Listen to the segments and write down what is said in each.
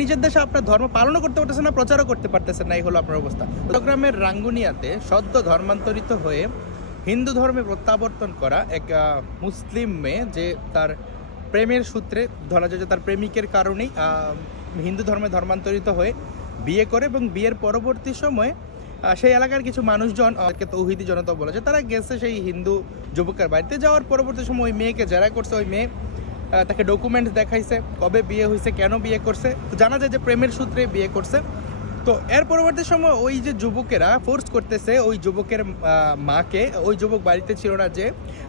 নিজের দেশে আপনার ধর্ম পালনও করতে পারতেছেন না, প্রচারও করতে পারতেছেন না, এই হলো আপনার অবস্থা। চট্টগ্রামের রাঙ্গুনিয়াতে সদ্য ধর্মান্তরিত হয়ে হিন্দু ধর্মে প্রত্যাবর্তন করা এক মুসলিম মেয়ে, যে তার প্রেমের সূত্রে ধরা যায় যে তার প্রেমিকের কারণেই হিন্দু ধর্মে ধর্মান্তরিত হয়ে বিয়ে করে, এবং বিয়ের পরবর্তী সময়ে সেই এলাকার কিছু মানুষজন তৌহিদি জনতা বলা যায়, তারা গেছে সেই হিন্দু যুবকের বাড়িতে। যাওয়ার পরবর্তী সময় ওই মেয়েকে জেরা করছে। ওই মেয়ে তাকে ডকুমেন্টস দেখাইছে, কবে বিয়ে হয়েছে, কেন বিয়ে করছে। তো জানা যায় যে প্রেমের সূত্রে বিয়ে করছে। তো এর পরবর্তী সময় ওই যে যুবকেরা ফোর্স করতেছে ওই যুবকের মাকে, ওই যুবক বাড়িতে ছিল না, যে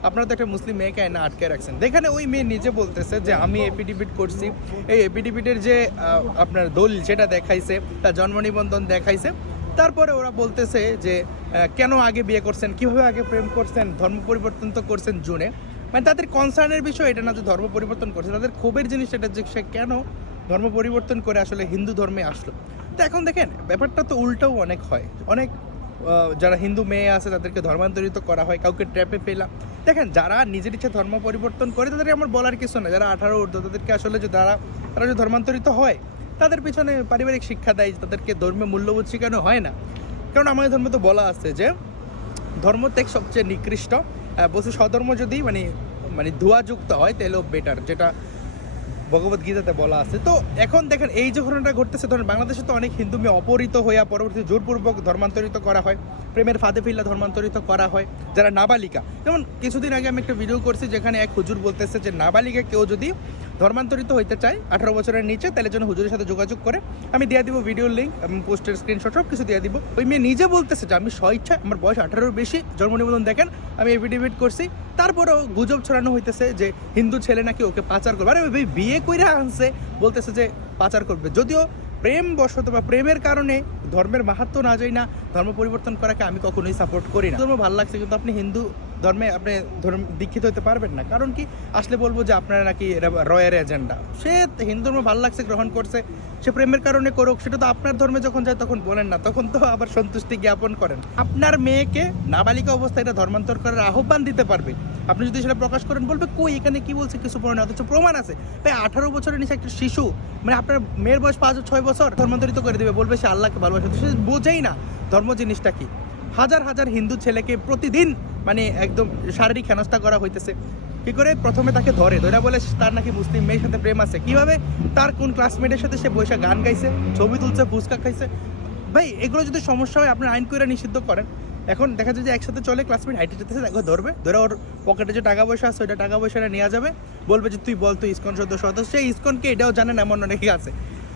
আপনারা তো একটা মুসলিম মেয়েকে এনে আটকে রাখছেন। যেখানে ওই মেয়ে নিজে বলতেছে যে আমি এফিডেভিট করছি, এই এফিডেভিটের যে আপনার দলিল সেটা দেখাইছে, তার জন্ম নিবন্ধন দেখাইছে। তারপরে ওরা বলতেছে যে কেন আগে বিয়ে করছেন, কীভাবে আগে প্রেম করছেন, ধর্ম পরিবর্তন তো করছেন জুনে। মানে তাদের কনসার্নের বিষয় এটা না যে ধর্ম পরিবর্তন করছে, তাদের ক্ষোভের জিনিস এটা যে সে কেন ধর্ম পরিবর্তন করে আসলে হিন্দু ধর্মে আসলো। তো এখন দেখেন ব্যাপারটা তো উল্টাও অনেক হয়, অনেক যারা হিন্দু মেয়ে আছে তাদেরকে ধর্মান্তরিত করা হয়, কাউকে ট্র্যাপে ফেলা। দেখেন যারা নিজের ইচ্ছে ধর্ম পরিবর্তন করে তাদেরকে আমার বলার কিছু না, যারা 18 ঊর্ধ্ব তাদেরকে আসলে যে তারা যে ধর্মান্তরিত হয় তাদের পিছনে পারিবারিক শিক্ষা দেয়, তাদেরকে ধর্মীয় মূল্যবোধ শেখানো হয় না। কারণ আমাদের ধর্মে তো বলা আছে যে ধর্মত্যাগ সবচেয়ে নিকৃষ্ট, বলছে স্বধর্ম যদি মানে ধোঁয়াযুক্ত হয় তাহলেও বেটার, যেটা ভগবত গীতাতে বলা আছে। তো এখন দেখেন এই যে ঘটনাটা ঘটতেছে, ধরেন বাংলাদেশে তো অনেক হিন্দু মেয়ে অপহৃত হইয়া পরবর্তী জোরপূর্বক ধর্মান্তরিত করা হয়, প্রেমের ফাঁদে ফেলা ধর্মান্তরিত করা হয়, যারা নাবালিকা। যেমন কিছুদিন আগে আমি একটা ভিডিও করছি যেখানে এক হুজুর বলতেছে যে নাবালিকা কেউ যদি ধর্মান্তরিত হইতে চায় 18 বছরের নিচে, তাহলে যেন হুজুরের সাথে যোগাযোগ করে। আমি দিয়ে দিব ভিডিওর লিঙ্ক এবং পোস্টের স্ক্রিনশট সব কিছু দিয়ে দিব। ওই মেয়ে নিজে বলতেছে যে আমি স্বইচ্ছা, আমার বয়স 18-এর বেশি, জন্ম নিবন্ধন দেখেন, আমি এফিডেভিট করছি। তারপরেও গুজব ছড়ানো হইতেছে যে হিন্দু ছেলে নাকি ওকে পাচার করবে। আরে ওই বিয়ে কইরা আনছে, বলতেছে যে পাচার করবে। যদিও প্রেম বশত বা প্রেমের কারণে ধর্মের মাহাত্ম্য না যাই না, ধর্ম পরিবর্তন করাকে আমি কখনোই সাপোর্ট করি না। ধর্ম ভালো লাগছে, কিন্তু আপনি হিন্দু ধর্মে আপনি দীক্ষিত হতে পারবেন না। কারণ কি, আসলে বলবো যে আপনারা নাকি রয়ের এজেন্ডা। সে হিন্দু ধর্ম ভালো লাগছে, গ্রহণ করছে, সে প্রেমের কারণে করুক, সেটা তো আপনার ধর্মে যখন যায় তখন বলেন না, তখন তো আবার সন্তুষ্টি জ্ঞাপন করেন। আপনার মেয়েকে নাবালিকা অবস্থায় এটা ধর্মান্তর করার আহ্বান দিতে পারবে, আপনি যদি সেটা প্রকাশ করেন, বলবে কই এখানে কি বলছে, কিছু পড়ে না, অথচ প্রমাণ আছে। তাই 18 বছরের নিচে একটা শিশু, মানে আপনার মেয়ের বয়স 5-6 বছর, ধর্মান্তরিত করে দেবে, বলবে সে আল্লাহকে ভালোবাসে। সে বোঝেই না ধর্ম জিনিসটা কি। হাজার হাজার হিন্দু ছেলেকে প্রতিদিন মানে একদম শারীরিক হেনস্থা করা হইতেছে। কি করে? প্রথমে তাকে ধরে বলে তার নাকি মুসলিম মেয়ের সাথে প্রেম আছে। কিভাবে? তার কোন ক্লাসমেটের সাথে সে বসে গান গাইছে, ছবি তুলছে, ফুচকা খাইছে। ভাই এগুলো যদি সমস্যা হয় আপনার আইন করে নিষিদ্ধ করেন। এখন দেখা যায় যে একসাথে চলে, ক্লাসমেট হাইটে যেতেছে, দেখো ধরে ওর পকেটে যে টাকা পয়সা আছে ওইটা টাকা পয়সাটা নেওয়া যাবে, বলবে যে তুই বল তুই ইসকন সদস্য। সেই ইসকনকে এটাও জানেন এমন অনেকে আছে।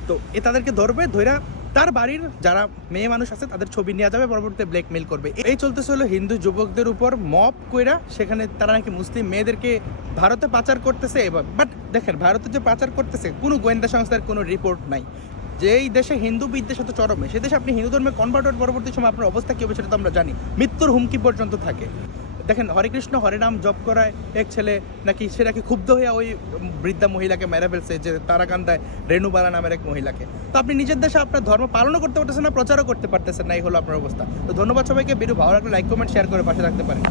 তো তাদেরকে ধরবে, ধরা তার বাড়ির যারা মেয়ে মানুষ আছে তাদের ছবি নেওয়া যাবে, পরবর্তীতে ব্ল্যাকমেল করবে। এই চলতেছে হলো হিন্দু যুবকদের উপর মব কইরা, সেখানে তারা নাকি মুসলিম মেয়েদেরকে ভারতে পাচার করতেছে। এবার বাট দেখেন ভারতে যে পাচার করতেছে কোনো গোয়েন্দা সংস্থার কোনো রিপোর্ট নাই। যেই দেশে হিন্দু বিদ্বেষ এত চরমে, সে দেশে আপনি হিন্দু ধর্মে কনভার্ট হওয়ার পরবর্তী সময় আপনার অবস্থা কী হবে সেটা তো আমরা জানি, মৃত্যুর হুমকি পর্যন্ত থাকে। দেখেন হরে কৃষ্ণ হরে নাম জপ করায় এক ছেলে নাকি সে নাকি ক্ষুব্ধ হয়ে ওই বৃদ্ধা মহিলাকে মেরে ফেলছে, যে তারাকান্দায় রেণুবালা নামের এক মহিলাকে। তো আপনি নিজের দেশে আপনার ধর্ম পালনও করতে পারতেছেন না, প্রচারও করতে পারতেছেন না, এই হলো আপনার অবস্থা। তো ধন্যবাদ সবাইকে। ভিডিও ভালো লাগলে লাইক কমেন্ট শেয়ার করে পাশে রাখতে পারেন।